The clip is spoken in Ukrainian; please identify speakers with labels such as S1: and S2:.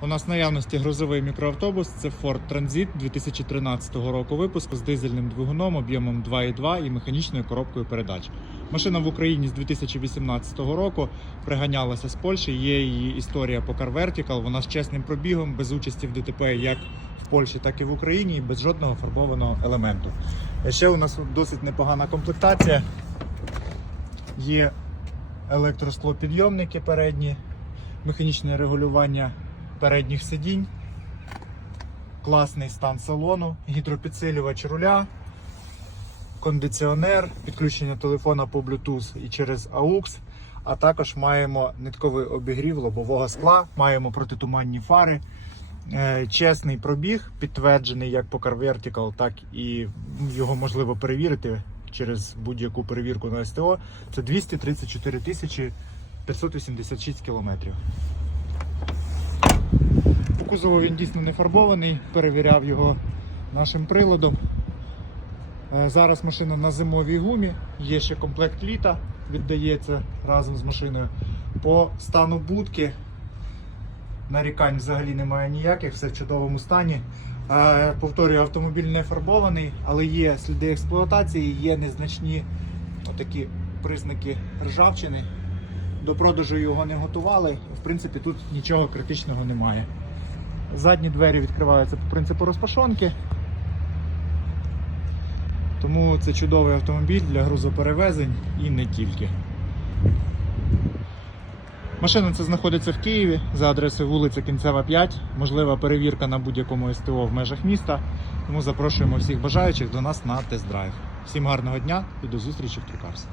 S1: У нас в наявності грузовий мікроавтобус. Це Ford Transit 2013 року випуску з дизельним двигуном об'ємом 2,2 і механічною коробкою передач. Машина в Україні з 2018 року приганялася з Польщі. Є її історія по Car Vertical. Вона з чесним пробігом, без участі в ДТП як в Польщі, так і в Україні, і без жодного фарбованого елементу. Ще у нас досить непогана комплектація. Є електросклопідйомники передні, механічне регулювання передніх сидінь, класний стан салону, гідропідсилювач руля, кондиціонер, підключення телефона по Bluetooth і через AUX. А також маємо нитковий обігрів лобового скла, маємо протитуманні фари. Е, Чесний пробіг, підтверджений як по Car Vertical, так і його можливо перевірити через будь-яку перевірку на СТО. Це 234 тисячі 586 кілометрів. По кузову він дійсно не фарбований, перевіряв його нашим приладом. Е, Зараз машина на зимовій гумі, є ще комплект літа, віддається разом з машиною. По стану будки нарікань взагалі немає ніяких, все в чудовому стані. Е, Повторюю, автомобіль не фарбований, але є сліди експлуатації, є незначні отакі признаки ржавчини. До продажу його не готували. В принципі, тут нічого критичного немає. Задні двері відкриваються по принципу розпашонки. Тому це чудовий автомобіль для грузоперевезень і не тільки. Машина це знаходиться в Києві за адресою вулиця Кінцева 5. Можлива перевірка на будь-якому СТО в межах міста. Тому запрошуємо всіх бажаючих до нас на тест-драйв. Всім гарного дня і до зустрічі в Трикарсі.